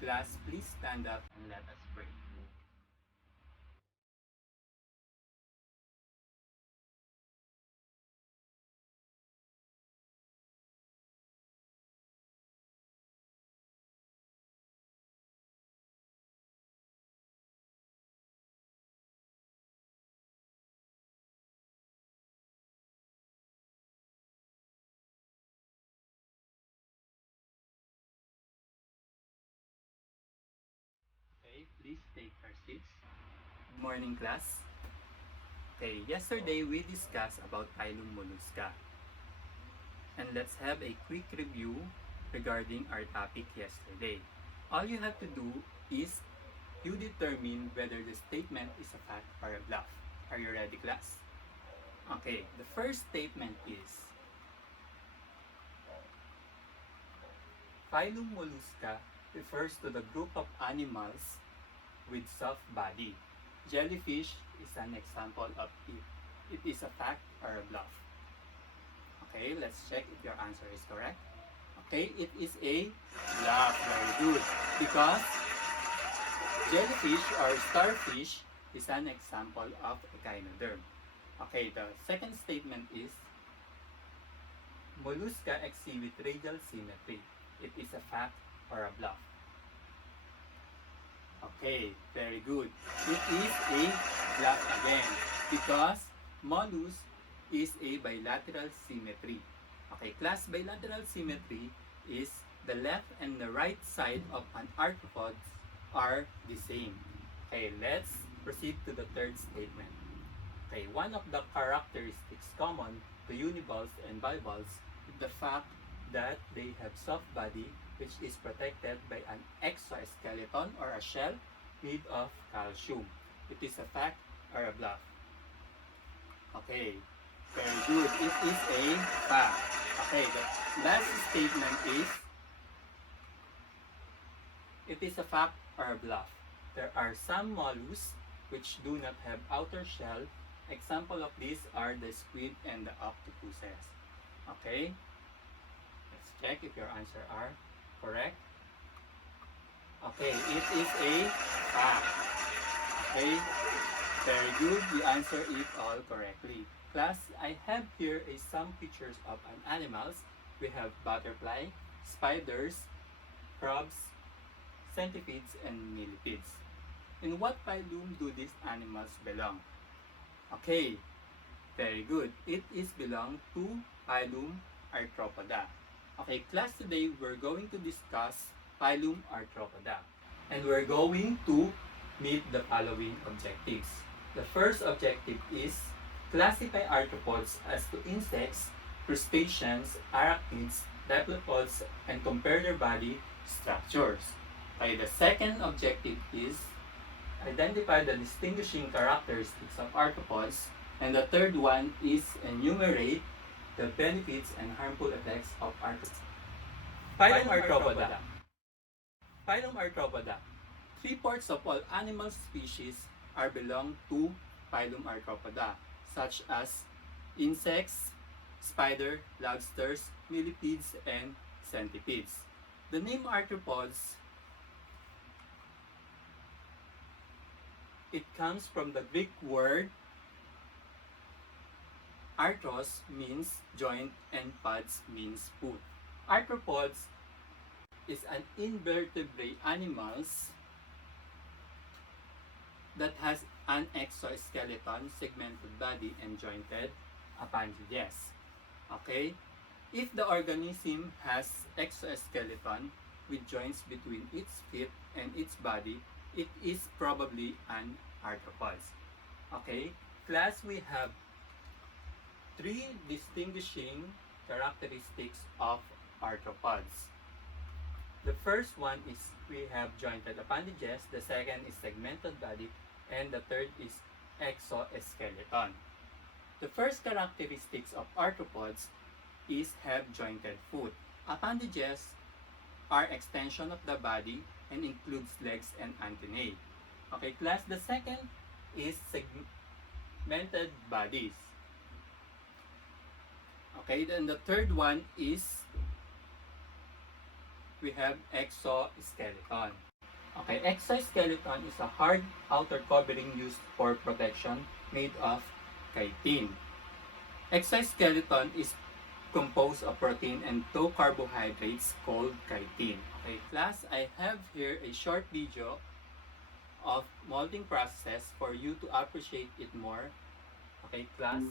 Class, please stand up and let us pray. Okay, please take your seats. Good morning, class. Okay, yesterday we discussed about phylum Mollusca. And let's have a quick review regarding our topic yesterday. All you have to do is you determine whether the statement is a fact or a bluff. Are you ready, class? Okay, the first statement is Phylum Mollusca refers to the group of animals with soft body. Jellyfish is an example of it. It is a fact or a bluff. Okay, let's check if your answer is correct. Okay, it is a bluff. Very good. Because jellyfish or starfish is an example of echinoderm. Okay, the second statement is Mollusca exhibit radial symmetry. It is a fact or a bluff. Okay, very good. It is a bluff again because mollusk is a bilateral symmetry. Okay, class, bilateral symmetry is the left and the right side of an arthropod are the same. Okay, let's proceed to the third statement. Okay, one of the characteristics common to univalves and bivalves is the fact that they have soft body which is protected by an exoskeleton or a shell made of calcium. It is a fact or a bluff. Okay, very good. It is a fact. Okay, the last statement is it is a fact or a bluff. There are some mollusks which do not have outer shell. Example of these are the squid and the octopuses. Okay, let's check if your answer are correct. Okay, it is a fact. Okay, very good. You answer it all correctly. Class, I have here some pictures of an animals. We have butterfly, spiders, crabs, centipedes, and millipedes. In what phylum do these animals belong? Okay, very good. It is belong to Phylum Arthropoda. Okay, class, today we're going to discuss Phylum Arthropoda. And we're going to meet the following objectives. The first objective is classify arthropods as to insects, crustaceans, arachnids, cephalopods, and compare their body structures. Okay, the second objective is identify the distinguishing characteristics of arthropods. And the third one is enumerate the benefits and harmful effects of arthropods. Phylum Arthropoda. Phylum Arthropoda. 3/4 of all animal species are belong to Phylum Arthropoda, such as insects, spider, lobsters, millipedes, and centipedes. The name arthropods, it comes from the Greek word arthros means joint and pods means food. Arthropods is an invertebrate animals that has an exoskeleton, segmented body, and jointed appendages. Okay? If the organism has exoskeleton with joints between its feet and its body, it is probably an arthropod. Okay? Class, we have 3 distinguishing characteristics of arthropods. The first one is we have jointed appendages, the second is segmented body, and the third is exoskeleton. The first characteristics of arthropods is have jointed foot. Appendages are extension of the body and includes legs and antennae. Okay, class, the second is segmented bodies. Okay, then the third one is we have exoskeleton. Okay, exoskeleton is a hard outer covering used for protection made of chitin. Exoskeleton is composed of protein and two carbohydrates called chitin. Okay, class, I have here a short video of molding process for you to appreciate it more. Okay, class.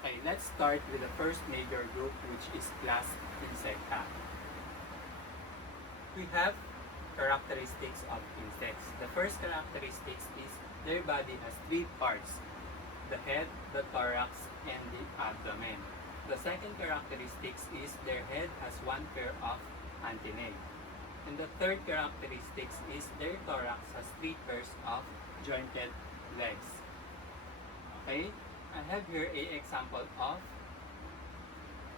Okay, let's start with the first major group, which is class Insecta. We have characteristics of insects. The first characteristics is their body has three parts: the head, the thorax, and the abdomen. The second characteristics is their head has one pair of antennae. And the third characteristics is their thorax has three pairs of jointed legs. Okay, I have here a example of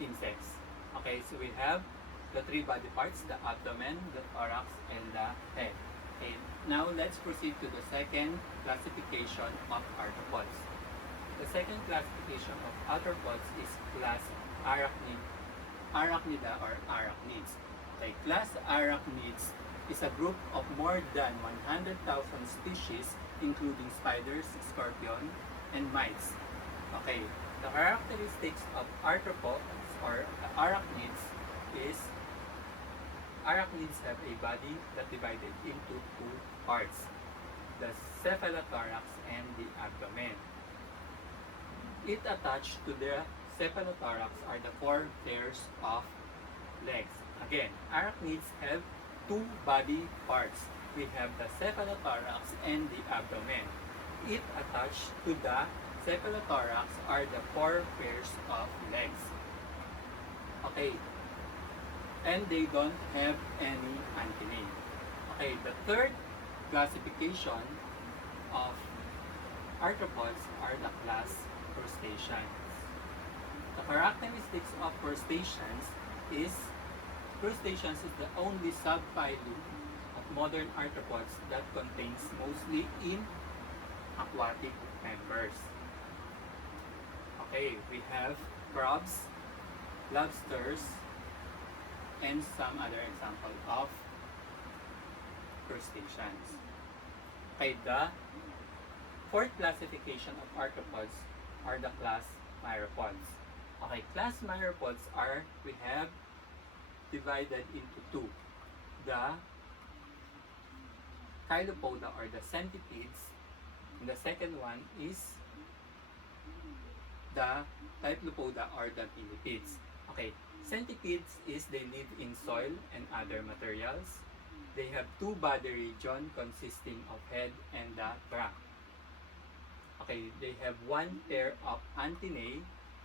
insects. Okay, so we have the three body parts: the abdomen, the thorax, and the head. Okay, now let's proceed to the second classification of arthropods. The second classification of arthropods is class Arachnida or arachnids. Okay, class Arachnids is a group of more than 100,000 species, including spiders, scorpion, and mites. Okay, the characteristics of arthropods or arachnids is arachnids have a body that divided into two parts: the cephalothorax and the abdomen. It attached to the cephalothorax are the four pairs of legs. Again, arachnids have two body parts. We have the cephalothorax and the abdomen. It attached to the cephalothorax are the four pairs of legs. Okay, and they don't have any antennae. Okay, the third classification of arthropods are the class crustaceans. The characteristics of crustaceans is the only subphylum of modern arthropods that contains mostly in aquatic members. Okay, we have crabs, lobsters, and some other example of crustaceans. Okay, the fourth classification of arthropods are the class myriapods. Okay, class myriapods are, we have divided into two: the chilopoda or the centipedes, and the second one is the typhlopoda or the millipedes. Okay, centipedes is they live in soil and other materials. They have two body regions consisting of head and the trunk. Okay, they have one pair of antennae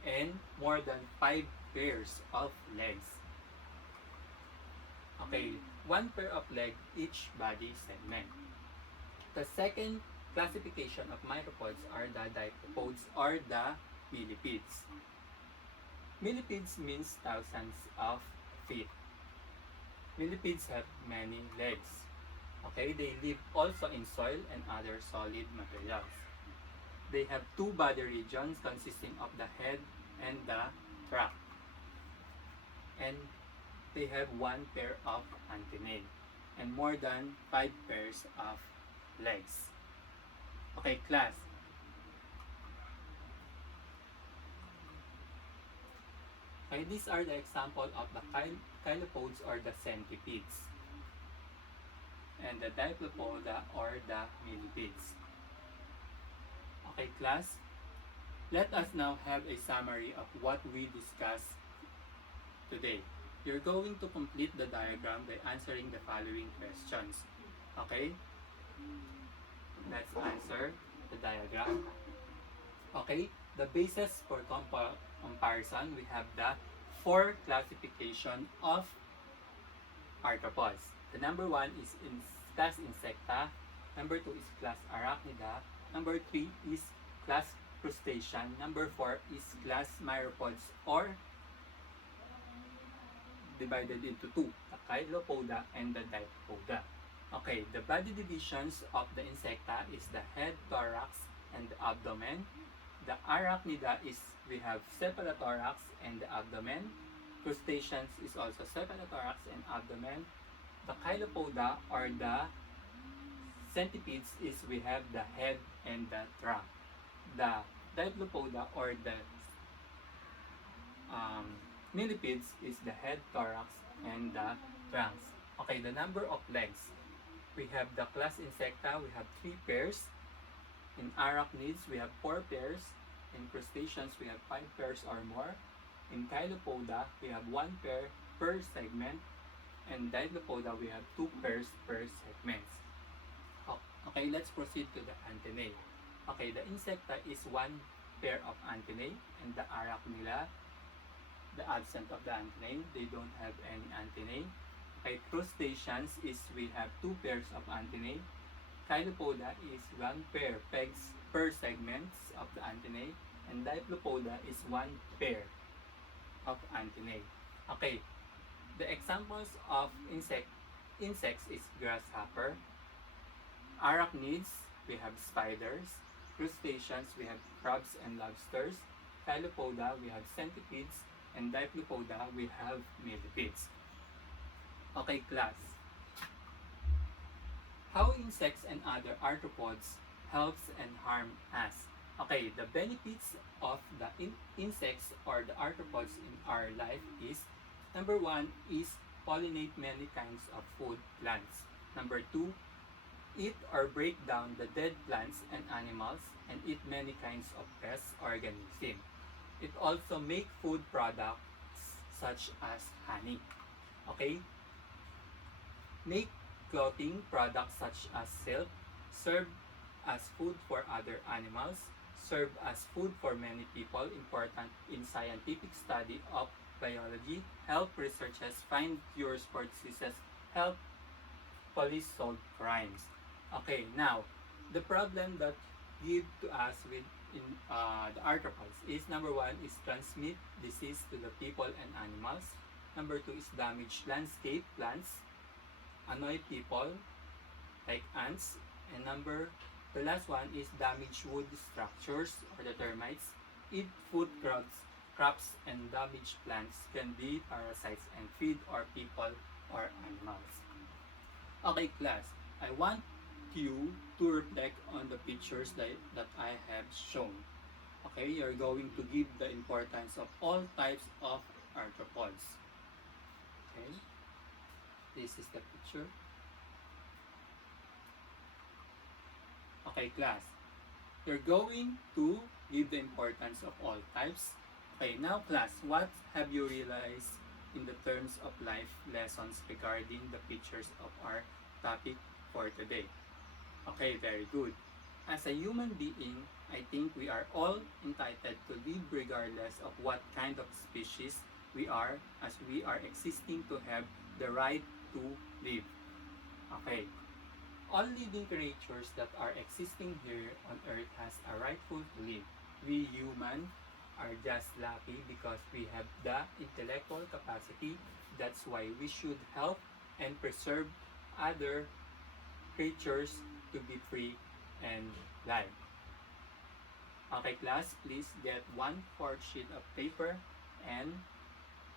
and more than 5 pairs of legs. Okay, one pair of leg each body segment. The second classification of myriapods are the diprotodonts or the millipedes. Millipedes means thousands of feet. Millipedes have many legs. Okay, they live also in soil and other solid materials. They have two body regions consisting of the head and the trunk. And they have one pair of antennae and more than 5 pairs of legs. Okay, class. Okay, these are the example of the chilopods or the centipedes, and the diplopodea or the millipedes. Okay, class. Let us now have a summary of what we discussed today. You're going to complete the diagram by answering the following questions. Okay? Let's answer the diagram. Okay, The basis for comparison, we have the four classification of arthropods. The number one is in class Insecta, number two is class Arachnida, number three is class Crustacean, number four is class Myropods or divided into two, the Chilopoda and the Dipoda. Okay, the body divisions of the Insecta is the head, thorax, and the abdomen. The Arachnida is we have cephalothorax and the abdomen. Crustaceans is also cephalothorax and abdomen. The Chilopoda or the centipedes is we have the head and the trunk. The Diplopoda or the millipedes is the head, thorax, and the trunks. Okay, the number of legs. We have the class Insecta, we have 3 pairs. In arachnids, we have 4 pairs. In crustaceans, we have 5 pairs or more. In Chilopoda, we have 1 pair per segment. And Diplopoda, we have 2 pairs per segment. Okay, let's proceed to the antennae. Okay, the Insecta is 1 pair of antennae, and the Arachnida, the absent of the antennae, they don't have any antennae. Okay, crustaceans is we have 2 pairs of antennae. Chilopoda is 1 pair pegs per segments of the antennae, and Diplopoda is 1 pair of antennae. Okay, the examples of insects is grasshopper. Arachnids, we have spiders. Crustaceans, we have crabs and lobsters. Chilopoda, we have centipedes. And Diplopoda, we have millipedes. Okay, class. How insects and other arthropods helps and harm us? Okay, the benefits of the insects or the arthropods in our life is, number 1 is pollinate many kinds of food plants. Number 2, eat or break down the dead plants and animals and eat many kinds of pests organisms. It also make food products such as honey. Okay? Make clothing products such as silk, serve as food for other animals, serve as food for many people, important in scientific study of biology, help researchers find cures for diseases, help police solve crimes. Okay, now, the problem that give to us with the arthropods is, number 1 is transmit disease to the people and animals. Number 2 is damage landscape plants, annoy people like ants, and the last one is damage wood structures or the termites, eat food crops and damage plants, can be parasites and feed or people or animals. Okay, class, I want you to reflect on the pictures that I have shown. Okay, you're going to give the importance of all types of arthropods. Okay, this is the picture. Okay, class, you're going to give the importance of all types. Okay, now class, what have you realized in the terms of life lessons regarding the pictures of our topic for today? Okay, very good. As a human being, I think we are all entitled to live regardless of what kind of species we are, as we are existing to have the right to live. Okay. All living creatures that are existing here on earth has a rightful to live. We human are just lucky because we have the intellectual capacity. That's why we should help and preserve other creatures to be free and live. Okay, class, please get 1/4 sheet of paper and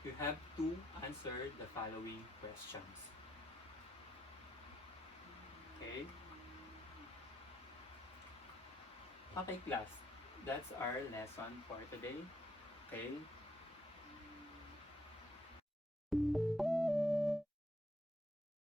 you have to answer the following questions. Okay? Okay, class, that's our lesson for today. Okay?